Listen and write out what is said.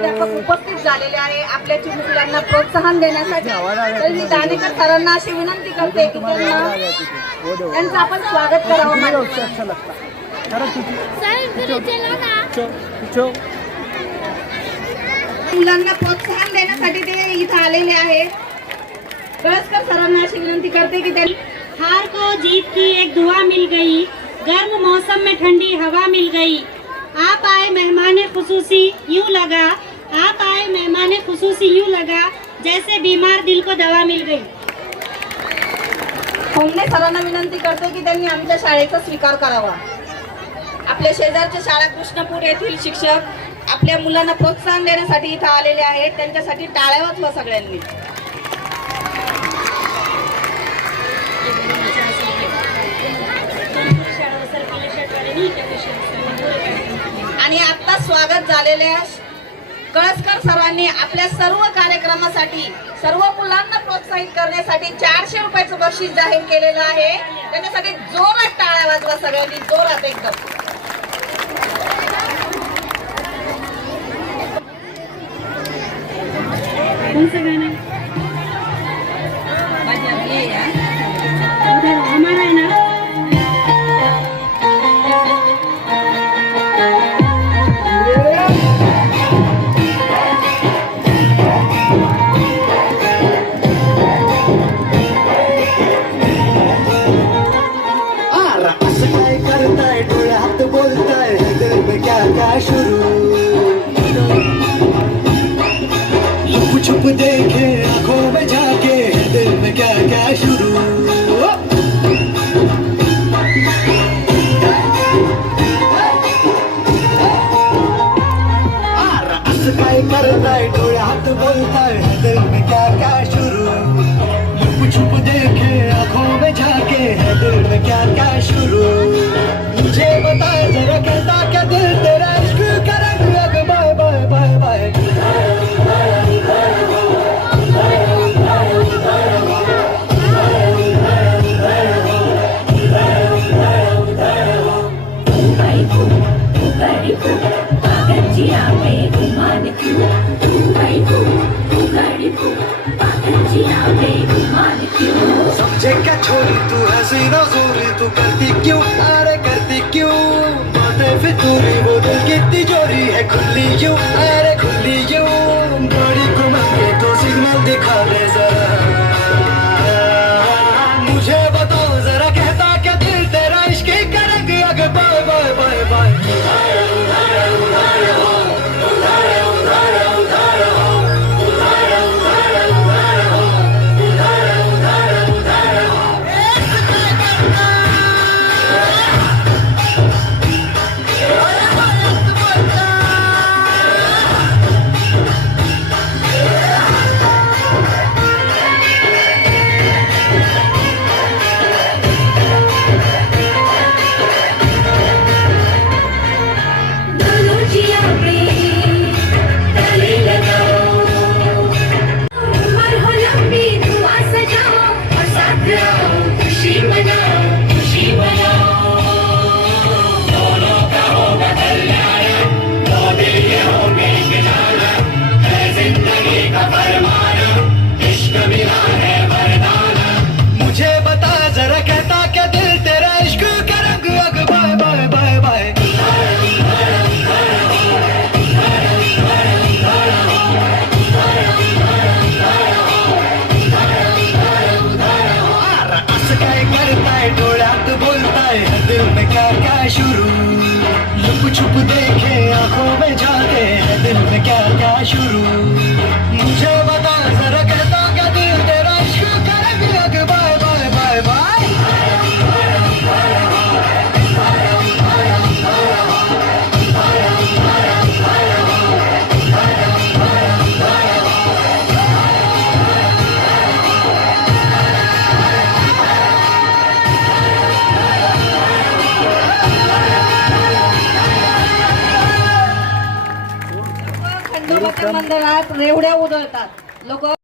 मुख्याध्यापक उपस्थित झालेले आहे आपल्या चिमुकल्यांना प्रोत्साहन देण्यासाठी। तर मी दानेकर सरांना अशी विनंती करते की त्यांचं आपण स्वागत करावं। मुलांना प्रोत्साहन देण्यासाठी ते इथं आलेले आहे। कळसकर सरांना अशी विनंती करते की हार को जीत की एक दुआ मिल गई, गर्म मौसम में ठंडी हवा मिल गई, आप आए मेहमान खुसूसी यूं लगा, आप आए मेहमान खुसूसी यूं लगा जैसे बीमार दिल को दवा मिल गई। होमने सरांना विनंती करते की त्यांनी आमच्या शाळेचा स्वीकार करावा। आपल्या शेजारच्या शाळा कृष्णपूर येथील शिक्षक आपल्या मुलांना प्रोत्साहन देण्यासाठी इथं आलेले आहेत, त्यांच्यासाठी टाळ्या वाजवा सगळ्यांनी। आणि आता स्वागत झालेल्या कळसकर सरांनी आपल्या सर्व कार्यक्रमासाठी सर्व मुलांना प्रोत्साहित करण्यासाठी 400 रुपयाचं बक्षीस जाहीर केलेलं आहे। त्याच्यासाठी जोरात टाळ्या वाजवा सगळ्यांनी, जोरात एकदम। हमारा है ना छुप देखे आंखों में जाके दिल में क्या क्या शुरू। असं काय करताय डोळ्यात बोलताय दिल में क्या क्या शुरू। लुप छुप देखे आंखों में जाके दिल में क्या क्या शुरू। मुझे बता जरा कहता क्या दिल तेरा इश्क करें लग बाय बाय बाय बाय। समझे क्या छोरी तू हसीना जोरी तू करती क्यों, अरे करती क्यों बातें फितूरी। वो दिल की तिजोरी है खुली क्यों, अरे खुली क्यों। बड़ी को मंगे तो सिग्नल दिखा दे जरा, मुझे बताओ जरा कहता क्या दिल तेरा इश्क करेंगे आगे बाय बाय बाय बाय। शुरू लुप छुप देखे आंखों में जाके दिल में क्या क्या शुरू। मुझे बता जरा कहता क्या दिल तेरा इश्क करेंगे आगे बाय बाय बाय बाय। मंडळात रेवड्या उधळतात लोक।